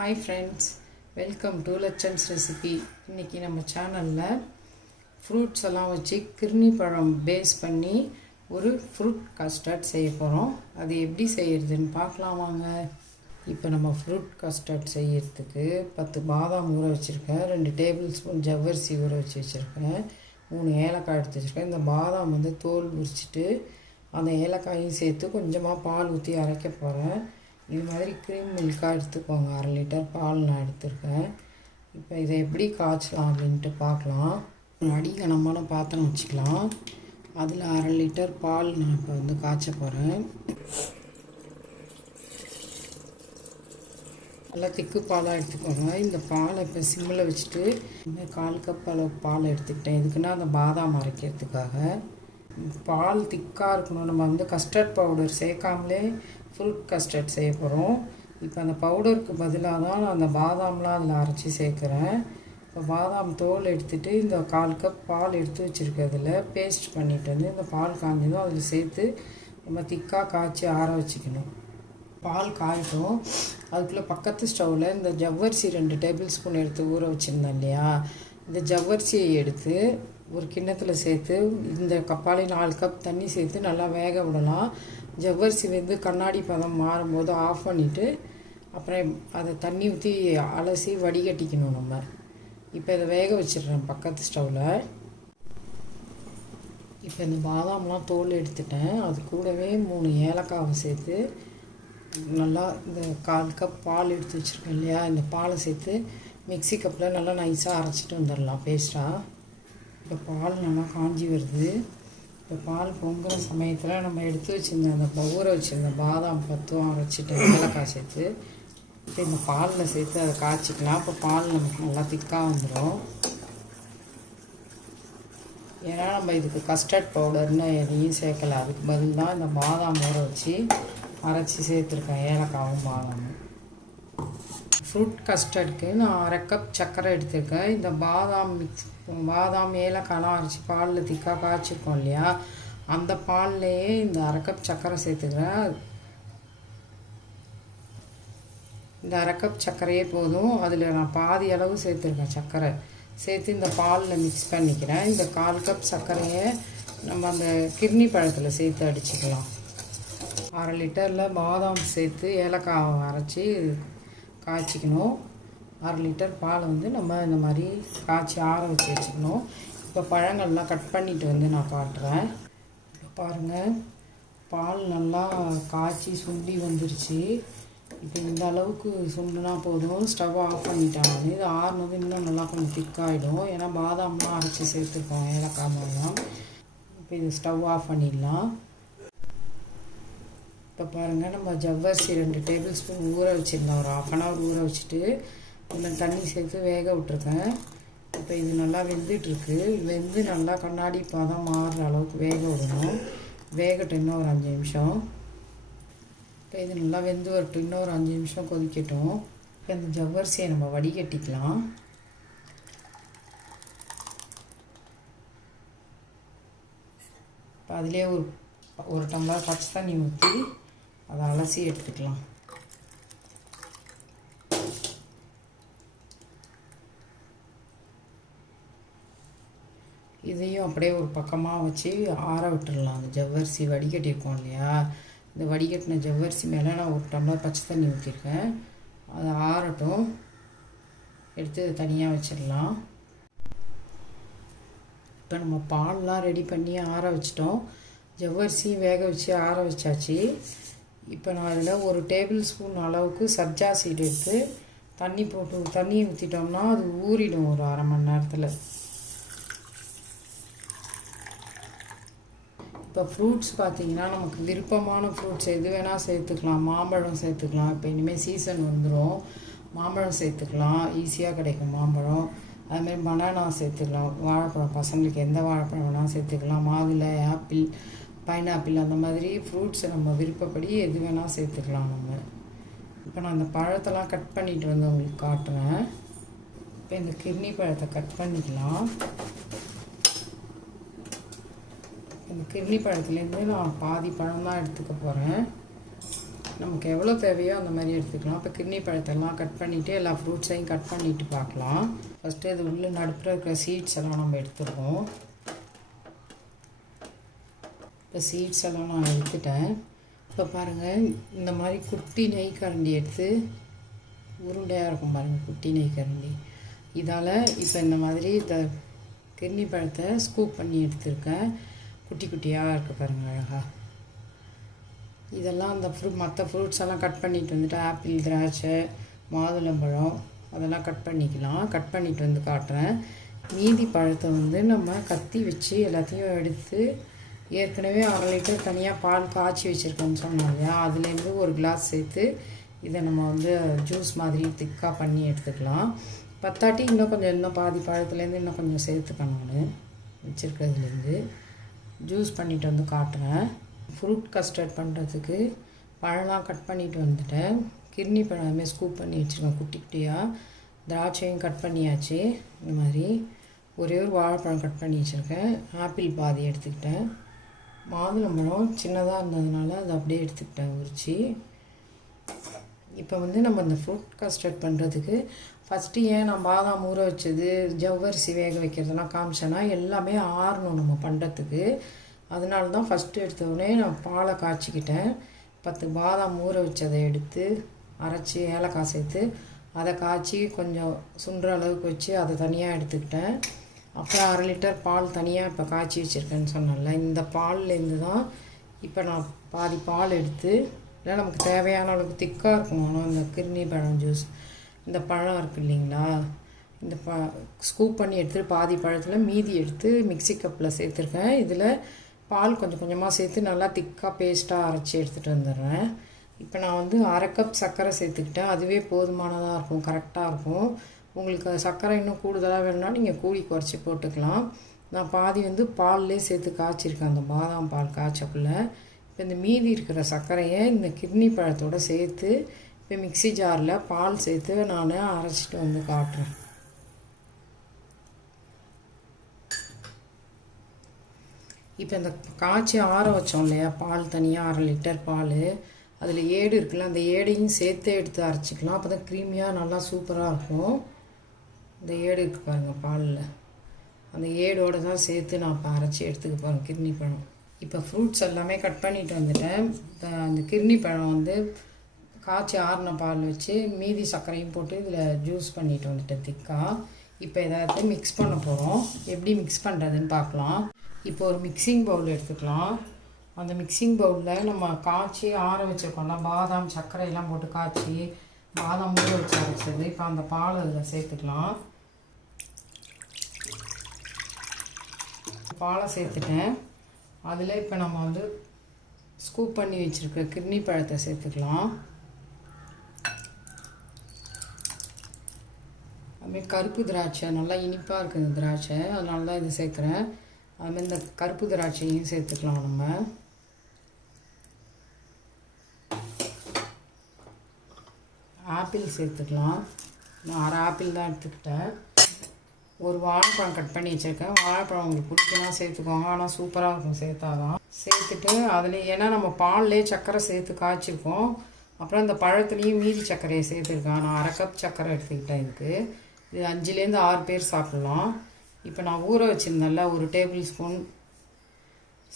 Hi friends, welcome to லட்சம்ஸ் recipe. இன்றைக்கி நம்ம சேனலில் ஃப்ரூட்ஸ் எல்லாம் வச்சு கிர்னி பழம் பேஸ் பண்ணி ஒரு ஃப்ரூட் கஸ்டர்ட் செய்ய போகிறோம். அது எப்படி செய்கிறதுன்னு பார்க்கலாம் வாங்க. இப்போ நம்ம ஃப்ரூட் கஸ்டர்ட் செய்கிறதுக்கு 10 பாதாம் ஊற வச்சுருக்கேன், 2 டேபிள் ஸ்பூன் ஜவ்வரிசி ஊற வச்சுருக்கேன், 3 ஏலக்காய் எடுத்து வச்சுருக்கேன். இந்த பாதாம் தோல் உரிச்சிட்டு அந்த ஏலக்காயும் சேர்த்து கொஞ்சமாக பால் ஊற்றி அரைக்க போகிறேன். இது மாதிரி க்ரீம் மில்காக எடுத்துக்கோங்க. 1/2 லிட்டர் பால் நான் எடுத்துருக்கேன். இப்போ இதை எப்படி காய்ச்சலாம் அப்படின்ட்டு பார்க்கலாம். அடிகனமான பாத்திரம் வச்சுக்கலாம். அதில் 1/2 லிட்டர் பால் நான் இப்போ காய்ச்ச போகிறேன். நல்லா திக்கு பாலாக எடுத்துக்கோங்க. இந்த பாலை இப்போ சிம்மில் வச்சுட்டு 1/4 கப் அளவு பால் எடுத்துக்கிட்டேன். எதுக்குன்னா அந்த பாதாம் அரைக்கிறதுக்காக. பால் திக்காக இருக்கணும். நம்ம கஸ்டர்ட் பவுடர் சேர்க்காமலே ஃப்ரூட் கஸ்டர்ட் செய்ய போகிறோம். இப்போ அந்த பவுடருக்கு பதிலாக தான் நான் அந்த பாதாம்லாம் அதில் அரைச்சி சேர்க்குறேன். இப்போ பாதாம் தோல் எடுத்துகிட்டு இந்த 1/4 கப் பால் எடுத்து வச்சுருக்கிறதுல பேஸ்ட் பண்ணிவிட்டு இந்த பால் காய்ஞ்சதும் அதில் சேர்த்து நம்ம திக்காக காய்ச்சி ஆற வச்சுக்கணும். பால் காய்ட்டும். அதுக்குள்ளே பக்கத்து ஸ்டவ்வில் இந்த ஜவ்வரிசி 2 டேபிள் ஸ்பூன் எடுத்து ஊற வச்சுருந்தேன் இல்லையா, இந்த ஜவ்வரிசியை எடுத்து ஒரு கிண்ணத்தில் சேர்த்து இந்த கப்பாலே 4 கப் தண்ணி சேர்த்து நல்லா வேக விடலாம். ஜவ்வரிசி கண்ணாடி பதம் மாறும்போது ஆஃப் பண்ணிவிட்டு அப்புறம் அதை தண்ணி ஊற்றி அலசி வடிகட்டிக்கணும் நம்ம. இப்போ இதை வேக வச்சிடுறேன் பக்கத்து ஸ்டவ்வில். இப்போ இந்த பாதாம்லாம் தோல் எடுத்துட்டேன். அது கூடவே 3 ஏலக்காவை சேர்த்து நல்லா இந்த 1/4 கப் பால் எடுத்து வச்சுருக்கேன் இல்லையா, இந்த பாலை சேர்த்து மிக்சி கப்பில் நல்லா நைஸாக அரைச்சிட்டு வந்துடலாம் பேஸ்ட்டாக. இப்போ பால் நல்லா காஞ்சி வருது. இப்போ பால் பொங்குற சமயத்தில் நம்ம எடுத்து வச்சுருந்த அந்த ஊற வச்சுருந்த பாதாம் 10 அரைச்சிட்டு ஏலக்காய் சேர்த்து இப்போ இந்த பாலில் சேர்த்து அதை காய்ச்சிக்கலாம். இப்போ பால் நமக்கு நல்லா திக்காக வந்துடும். ஏன்னா நம்ம இதுக்கு கஸ்டர்ட் பவுடர்னு எதையும் சேர்க்கலை. அதுக்கு பதில் தான் இந்த பாதாம் ஊற வச்சு அரைச்சி சேர்த்துருக்கேன், ஏலக்காவும் பாதாமும். ஃப்ரூட் கஸ்டர்டுக்கு நான் 1/2 கப் சர்க்கரை எடுத்துருக்கேன். இந்த பாதாம் ஏலக்காய்லாம் அரைச்சி பாலில் திக்காக காய்ச்சிருக்கோம் இல்லையா, அந்த பால்லையே இந்த 1/2 கப் சர்க்கரை சேர்த்துக்கிறேன். இந்த 1/2 கப் சர்க்கரையே போதும். அதில் நான் பாதி அளவு சேர்த்துருக்கேன் சர்க்கரை சேர்த்து இந்த பாலில் மிக்ஸ் பண்ணிக்கிறேன். இந்த 1/4 கப் சர்க்கரையை நம்ம அந்த கிர்னி பழத்தில் சேர்த்து அடிச்சுக்கலாம். 1/2 லிட்டரில் பாதாம் சேர்த்து ஏலக்காய் அரைச்சி காய்ச்சிக்கணும். 1/2 லிட்டர் பால் நம்ம இந்த மாதிரி காய்ச்சி ஆற வச்சு வச்சுக்கணும். இப்போ பழங்கள்லாம் கட் பண்ணிவிட்டு நான் காட்டுறேன். இப்போ பாருங்கள், பால் நல்லா காய்ச்சி சுண்டி வந்துருச்சு. இப்போ இந்த அளவுக்கு சுண்டுனா போதும். ஸ்டவ் ஆஃப் பண்ணிட்டாங்க. இது ஆறுனது இன்னும் நல்லா கொஞ்சம் திக்காகிடும். ஏன்னா பாதாம்லாம் அரைச்சி சேர்த்துருக்கோம், ஏலக்காய் பாதாம். இப்போ இது ஸ்டவ் ஆஃப் பண்ணிடலாம். இப்போ பாருங்கள், நம்ம ஜவ்வரிசி 2 டேபிள் ஸ்பூன் ஊற வச்சுருந்தோம். ஒரு 1/2 hour ஊற வச்சுட்டு இதில் தண்ணி சேர்த்து வேக விட்ருக்கேன். இப்போ இது நல்லா வெந்துட்டுருக்கு. நல்லா கண்ணாடி பதம் மாறுற அளவுக்கு வேக விடணும். வேகட்டும் இன்னும் ஒரு 5 நிமிஷம். இப்போ இது நல்லா வெந்து வரட்டும். இன்னும் ஒரு 5 நிமிஷம் கொதிக்கட்டும். இப்போ இந்த ஜவ்வரிசியை நம்ம வடிகட்டிக்கலாம். இப்போ அதிலே ஒரு டம்ளர் பச்சை தண்ணி ஊற்றி அதை அலசி எடுத்துக்கலாம். இதையும் அப்படியே ஒரு பக்கமாக வச்சு ஆற விட்டுடலாம். அந்த ஜவ்வரிசி வடிகட்டியிருக்கோம் இல்லையா, இந்த வடிகட்டின ஜவ்வரிசி மேலே நான் ஒரு டம்ளர் பச்சை தண்ணி ஊற்றிருக்கேன். அதை ஆறட்டும். எடுத்து தனியாக வச்சிடலாம். இப்போ நம்ம பால்லாம் ரெடி பண்ணி ஆற வச்சிட்டோம். ஜவ்வரிசி வேக வச்சு ஆற வச்சாச்சு. இப்போ நான் அதில் ஒரு டேபிள் ஸ்பூன் அளவுக்கு சப்ஜா சீடு எடுத்து தண்ணி ஊற்றிட்டோம்னா அது ஊறிடும் ஒரு 1/2 மணி நேரத்தில். இப்போ ஃப்ரூட்ஸ் பார்த்திங்கன்னா நமக்கு விருப்பமான ஃப்ரூட்ஸ் எது வேணால் சேர்த்துக்கலாம். மாம்பழம் சேர்த்துக்கலாம். இப்போ இனிமேல் சீசன் வந்துடும். மாம்பழம் சேர்த்துக்கலாம், ஈஸியாக கிடைக்கும் மாம்பழம். அதுமாதிரி பனானா சேர்த்துக்கலாம். வாழைப்பழம், பசங்களுக்கு எந்த வாழைப்பழம் வேணால் சேர்த்துக்கலாம். மாதுளை, ஆப்பிள், பைனாப்பிள், அந்த மாதிரி ஃப்ரூட்ஸை நம்ம விருப்பப்படி எது வேணால் சேர்த்துக்கலாம் நம்ம. இப்போ நான் அந்த பழத்தெல்லாம் கட் பண்ணிட்டு உங்களுக்கு காட்டுறேன். இப்போ இந்த கிர்னி பழத்தை கட் பண்ணிக்கலாம். இந்த கிர்னி பழத்துலேருந்து நான் பாதி பழம் தான் எடுத்துக்க போகிறேன். நமக்கு எவ்வளோ தேவையோ அந்த மாதிரி எடுத்துக்கலாம். இப்போ கிர்னி பழத்தெல்லாம் கட் பண்ணிவிட்டு எல்லா ஃப்ரூட்ஸையும் கட் பண்ணிவிட்டு பார்க்கலாம். ஃபஸ்ட்டு இது உள்ளே நடுப்புற இருக்கிற சீட்ஸ் எல்லாம் நம்ம எடுத்துருக்கோம். இப்போ சீட்ஸ் எல்லாம் நான் எடுத்துட்டேன். இப்போ பாருங்கள், இந்த மாதிரி குட்டி நெய் கரண்டி எடுத்து உருண்டையாக இருக்கும் பாருங்கள், குட்டி நெய் கரண்டி. இதால் இப்போ இந்த மாதிரி இந்த கிர்னி பழத்தை ஸ்கூப் பண்ணி எடுத்துருக்கேன். குட்டி குட்டியாக இருக்குது பாருங்கள் அழகாக. இதெல்லாம் அந்த மற்ற ஃப்ரூட்ஸ் எல்லாம் கட் பண்ணிட்டு வந்துட்டு ஆப்பிள், திராட்சை, மாதுளம்பழம் அதெல்லாம் கட் பண்ணிக்கலாம். கட் பண்ணிட்டு வந்து காட்டுறேன். மீதி பழத்தை வந்து நம்ம கத்தி வச்சு எல்லாத்தையும் எடுத்து ஏற்கனவே 1/2 லிட்டர் தனியாக பால் காய்ச்சி வச்சுருக்கேன்னு சொன்னோம் இல்லையா, அதுலேருந்து 1 கிளாஸ் சேர்த்து இதை நம்ம வந்து ஜூஸ் மாதிரி திக்காக பண்ணி எடுத்துக்கலாம். பத்தாட்டி இன்னும் பாதி பழத்துலேருந்து இன்னும் கொஞ்சம் சேர்த்துக்கணும். நான் வச்சுருக்கிறதுலேருந்து ஜூஸ் பண்ணிட்டு வந்து காட்டுறேன். ஃப்ரூட் கஸ்டர்ட் பண்ணுறதுக்கு பழம்லாம் கட் பண்ணிட்டு வந்துட்டேன். கிர்னி பழமே ஸ்கூப் பண்ணி வச்சுருக்கேன் குட்டி குட்டியாக. திராட்சையும் கட் பண்ணியாச்சு. இந்த மாதிரி ஒரே ஒரு வாழைப்பழம் கட் பண்ணி வச்சுருக்கேன். ஆப்பிள் பாதி எடுத்துக்கிட்டேன். மாதுளம்பழம் சின்னதாக இருந்ததுனால அதை அப்படியே எடுத்துக்கிட்டேன் உரிச்சு. இப்போ வந்து நம்ம இந்த ஃப்ரூட் கஸ்டர்ட் பண்ணுறதுக்கு ஃபஸ்ட்டு ஏன் நான் பாதாம் ஊற வச்சது, ஜவ்வரிசி வேக வைக்கிறதெல்லாம் காமிச்சேன்னா எல்லாமே ஆறணும் நம்ம பண்ணுறதுக்கு. அதனால தான் ஃபஸ்ட்டு எடுத்தோடனே நான் பாலை காய்ச்சிக்கிட்டேன். 10 பாதாம் ஊற வச்சதை எடுத்து அரைச்சி ஏலக்காய் சேர்த்து அதை காய்ச்சி கொஞ்சம் சுண்டுற அளவுக்கு வச்சு அதை தனியாக எடுத்துக்கிட்டேன். அப்புறம் 1/2 லிட்டர் பால் தனியாக இப்போ காய்ச்சி வச்சுருக்கேன்னு சொன்னேன்ல, இந்த பால்லேருந்து தான் இப்போ நான் பாதி பால் எடுத்து, இல்லை நமக்கு தேவையான அளவுக்கு திக்காக இருக்கும் இந்த கிர்னி பழம் ஜூஸ். இந்த பழம் இருக்குது இல்லைங்களா, இந்த ஸ்கூப் பண்ணி எடுத்துகிட்டு பாதி பழத்தில் மீதி எடுத்து மிக்சி கப்பில் சேர்த்துருக்கேன். இதில் பால் கொஞ்சம் கொஞ்சமாக சேர்த்து நல்லா திக்காக பேஸ்ட்டாக அரைச்சி எடுத்துகிட்டு வந்துடுறேன். இப்போ நான் வந்து 1/2 கப் சர்க்கரை சேர்த்துக்கிட்டேன். அதுவே போதுமானதாக இருக்கும், கரெக்டாக இருக்கும். உங்களுக்கு சர்க்கரை இன்னும் கூடுதலாக வேணும்னா நீங்கள் கூடி குறைச்சி போட்டுக்கலாம். நான் பாதி வந்து பால்லே சேர்த்து காய்ச்சிருக்கேன், அந்த பாதாம் பால் காய்ச்சக்குள்ள. இப்போ இந்த மீதி இருக்கிற சர்க்கரையை இந்த கிர்னி பழத்தோடு சேர்த்து இப்போ மிக்சி ஜாரில் பால் சேர்த்து நான் அரைச்சிட்டு வந்து காட்டுறேன். இப்போ இந்த காய்ச்சி ஆற வச்சோம் இல்லையா பால், தனியாக 1/2 லிட்டர் பால், அதில் ஏடு இருக்குல்ல, அந்த ஏடையும் சேர்த்து எடுத்து அரைச்சிக்கலாம். அப்போ தான் க்ரீமியாக நல்லா சூப்பராக இருக்கும். இந்த ஏடு இருக்குது பாருங்கள் பாலில், அந்த ஏடோடு தான் சேர்த்து நான் இப்போ அரைச்சி எடுத்துக்க போகிறேன் கிர்னி பழம். இப்போ ஃப்ரூட்ஸ் எல்லாமே கட் பண்ணிட்டு வந்துட்டேன். அந்த கிர்னி பழம் வந்து காய்ச்சி ஆறின பால் வச்சு மீதி சர்க்கரையும் போட்டு இதில் ஜூஸ் பண்ணிட்டு வந்துட்டேன் திக்காக. இப்போ எதாவது மிக்ஸ் பண்ண போகிறோம். எப்படி மிக்ஸ் பண்ணுறதுன்னு பார்க்கலாம். இப்போ ஒரு மிக்சிங் பவுல் எடுத்துக்கலாம். அந்த மிக்சிங் பவுலில் நம்ம காய்ச்சி ஆற வச்சுருக்கோம்ல, பாதாம் சர்க்கரையெல்லாம் போட்டு காய்ச்சி பாதாம் ஊற வச்சு அரைச்சது. இப்போ அந்த பால் அதில் சேர்த்துக்கலாம். பாலை சேர்த்துட்டேன். அதில் இப்போ நம்ம வந்து ஸ்கூப் பண்ணி வச்சுருக்க கிர்னி பழத்தை சேர்த்துக்கலாம். அதுமாதிரி கருப்பு திராட்சை நல்லா இனிப்பாக இருக்குது இந்த திராட்சை, அதனால தான் இதை சேர்க்குறேன். அதுமாதிரி இந்த கருப்பு திராட்சையும் சேர்த்துக்கலாம். நம்ம ஆப்பிள் சேர்த்துக்கலாம். நான் 1/2 ஆப்பிள் தான் எடுத்துக்கிட்டேன். ஒரு வாழைப்பழம் கட் பண்ணி வச்சுருக்கேன். வாழைப்பழம் உங்களுக்கு பிடிக்குன்னா சேர்த்துக்கோங்க, ஆனால் சூப்பராக இருக்கும் சேர்த்தாதான். சேர்த்துட்டு அதில் ஏன்னா நம்ம பால்லே சர்க்கரை சேர்த்து காய்ச்சிருக்கோம். அப்புறம் இந்த பழத்துலேயும் மீதி சர்க்கரையை சேர்த்துருக்கேன். நான் 1/2 கப் சர்க்கரை எடுத்துக்கிட்டேன். இது 5லேருந்து 6 பேர் சாப்பிட்லாம். இப்போ நான் ஊற வச்சுருந்தேன்ல 1 டேபிள் ஸ்பூன்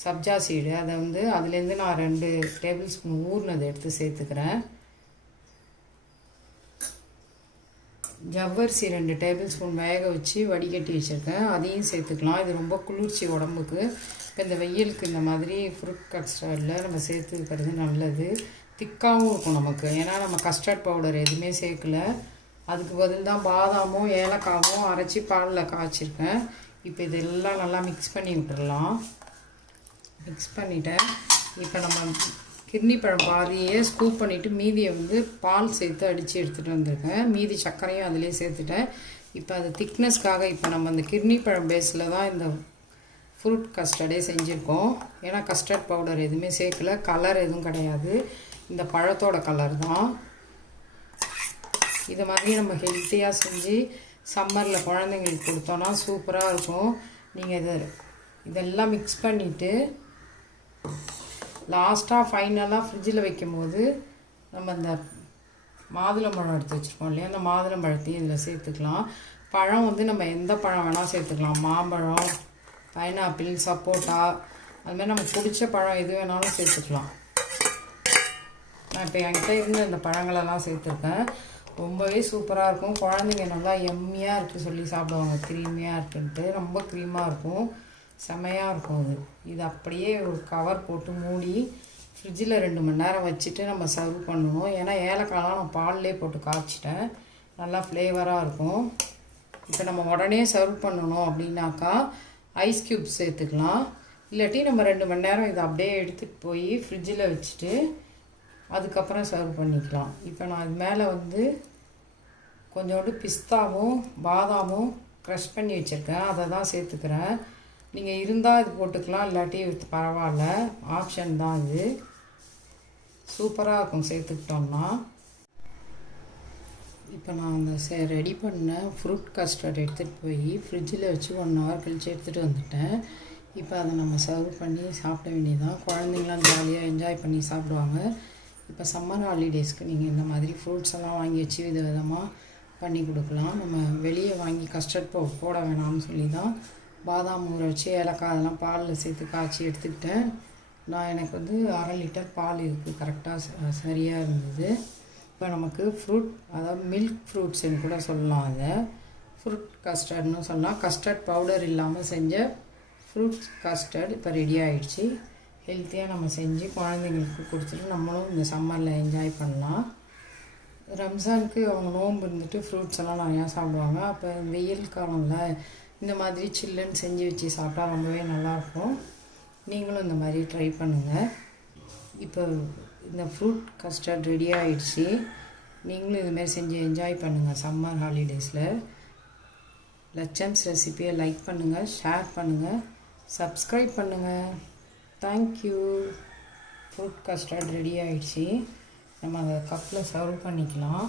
சப்ஜா சீடு, அதை வந்து அதுலேருந்து நான் 2 டேபிள் ஸ்பூன் ஊறினதை எடுத்து சேர்த்துக்கிறேன். ஜவ்வரிசி 2 டேபிள் ஸ்பூன் வேக வச்சு வடிகட்டி வச்சுருக்கேன், அதையும் சேர்த்துக்கலாம். இது ரொம்ப குளிர்ச்சி உடம்புக்கு. இப்போ இந்த வெயிலுக்கு இந்த மாதிரி ஃப்ரூட் கஸ்டர்டில் நம்ம சேர்த்துக்கிறது நல்லது. திக்காகவும் இருக்கும் நமக்கு, ஏன்னா நம்ம கஸ்டர்ட் பவுடர் எதுவுமே சேர்க்கல. அதுக்கு பதில் தான் பாதாமும் ஏலக்காவும் அரைச்சி பாலில் காய்ச்சிருக்கேன். இப்போ இதெல்லாம் நல்லா மிக்ஸ் பண்ணி விட்டுடலாம். மிக்ஸ் பண்ணிவிட்டேன். இப்போ நம்ம கிர்னி பழம் பாதியே ஸ்கூப் பண்ணிவிட்டு மீதியை வந்து பால் சேர்த்து அடித்து எடுத்துகிட்டு வந்திருக்கேன். மீதி சர்க்கரையும் அதிலே சேர்த்துட்டேன். இப்போ அது திக்னஸ்க்காக இப்போ நம்ம அந்த கிர்னி பழம் பேஸில் தான் இந்த ஃப்ரூட் கஸ்டர்டே செஞ்சுருக்கோம். ஏன்னா கஸ்டர்ட் பவுடர் எதுவுமே சேர்க்கல, கலர் எதுவும் கிடையாது, இந்த பழத்தோட கலர் தான். இது மாதிரி நம்ம ஹெல்த்தியாக செஞ்சு சம்மரில் குழந்தைங்களுக்கு கொடுத்தோன்னா சூப்பராக இருக்கும். நீங்கள் இதெல்லாம் மிக்ஸ் பண்ணிவிட்டு லாஸ்ட்டாக ஃபைனலாக ஃப்ரிட்ஜில் வைக்கும்போது நம்ம இந்த மாதுளம்பழம் எடுத்து வச்சுருக்கோம் இல்லையா, அந்த மாதுளம்பழத்தையும் இதில் சேர்த்துக்கலாம். பழம் வந்து நம்ம எந்த பழம் வேணால் சேர்த்துக்கலாம். மாம்பழம், பைனாப்பிள், சப்போட்டா, அதுமாதிரி நமக்கு பிடிச்ச பழம் எது வேணாலும் சேர்த்துக்கலாம். நான் இப்போ என்கிட்ட இருந்த இந்த பழங்களெல்லாம் சேர்த்துருக்கேன். ரொம்பவே சூப்பராக இருக்கும். குழந்தைங்க நல்லா எம்மியாக இருக்குது சொல்லி சாப்பிடுவாங்க. க்ரீமியாக இருக்குன்ட்டு. ரொம்ப க்ரீமாக இருக்கும், செமையாக இருக்கும். இது அப்படியே ஒரு கவர் போட்டு மூடி ஃப்ரிட்ஜில் 2 மணி நேரம் வச்சுட்டு நம்ம சர்வ் பண்ணணும். ஏன்னா ஏலக்காய்லாம் நான் பால்லே போட்டு காய்ச்சிட்டேன். நல்லா ஃப்ளேவராக இருக்கும். இப்போ நம்ம உடனே சர்வ் பண்ணணும் அப்படின்னாக்கா ஐஸ் க்யூப் சேர்த்துக்கலாம். இல்லாட்டி நம்ம 2 மணி நேரம் இதை அப்படியே எடுத்துகிட்டு போய் ஃப்ரிட்ஜில் வச்சுட்டு அதுக்கப்புறம் சர்வ் பண்ணிக்கலாம். இப்போ நான் இது மேலே வந்து கொஞ்சோண்டு பிஸ்தாவும் பாதாமும் க்ரஷ் பண்ணி வச்சுருக்கேன், அதை தான் சேர்த்துக்கிறேன். நீங்கள் இருந்தால் இது போட்டுக்கலாம், இல்லாட்டி பரவாயில்ல, ஆப்ஷன் தான் இது. சூப்பராக இருக்கும் சேர்த்துக்கிட்டோம்னா. இப்போ நான் அந்த ரெடி பண்ண ஃப்ரூட் கஸ்டர்ட் எடுத்துகிட்டு போய் ஃப்ரிட்ஜில் வச்சு 1 ஹவர் கழித்து எடுத்துகிட்டு வந்துட்டேன். இப்போ அதை நம்ம சர்வ் பண்ணி சாப்பிட வேண்டியதான். குழந்தைங்களாம் ஜாலியாக என்ஜாய் பண்ணி சாப்பிடுவாங்க. இப்போ சம்மர் ஹாலிடேஸ்க்கு நீங்கள் இந்த மாதிரி ஃப்ரூட்ஸ் எல்லாம் வாங்கி வச்சு விதவிதமாக பண்ணி கொடுக்கலாம். நம்ம வெளியே வாங்கி கஸ்டர்ட் போட வேணாம்னு சொல்லி தான் பாதாம் ஊற வச்சு ஏலக்காய் அதெல்லாம் பாலில் சேர்த்து காய்ச்சி எடுத்துக்கிட்டேன். எனக்கு வந்து 1/2 லிட்டர் பால் இருக்குது, கரெக்டாக சரியாக இருந்தது. இப்போ நமக்கு ஃப்ரூட், அதாவது மில்க் ஃப்ரூட்ஸ்ன்னு கூட சொல்லலாம், அதை ஃப்ரூட் கஸ்டர்ட்னு சொல்லலாம். கஸ்டர்ட் பவுடர் இல்லாமல் செஞ்ச ஃப்ரூட் கஸ்டர்ட் இப்போ ரெடி ஆகிடுச்சு. ஹெல்த்தியாக நம்ம செஞ்சு குழந்தைங்களுக்கு கொடுத்துட்டு நம்மளும் இந்த சம்மரில் என்ஜாய் பண்ணலாம். ரம்ஜானுக்கு அவங்க நோன்பு இருந்துட்டு ஃப்ரூட்ஸ் எல்லாம் நிறையா சாப்பிடுவாங்க. அப்போ வெயில் காலம்ல இந்த மாதிரி சில்லுன்னு செஞ்சு வச்சு சாப்பிட்டா ரொம்பவே நல்லாயிருக்கும். நீங்களும் இந்த மாதிரி ட்ரை பண்ணுங்கள். இப்போ இந்த ஃப்ரூட் கஸ்டர்ட் ரெடி ஆகிடுச்சு. நீங்களும் இதுமாரி செஞ்சு என்ஜாய் பண்ணுங்கள் சம்மர் ஹாலிடேஸில். லட்சம்ஸ் ரெசிபியை லைக் பண்ணுங்கள், ஷேர் பண்ணுங்கள், சப்ஸ்கிரைப் பண்ணுங்கள். தேங்க்யூ. ஃப்ரூட் கஸ்டர்ட் ரெடி ஆகிடுச்சு. நம்ம அதை கப்பில் சர்வ் பண்ணிக்கலாம்.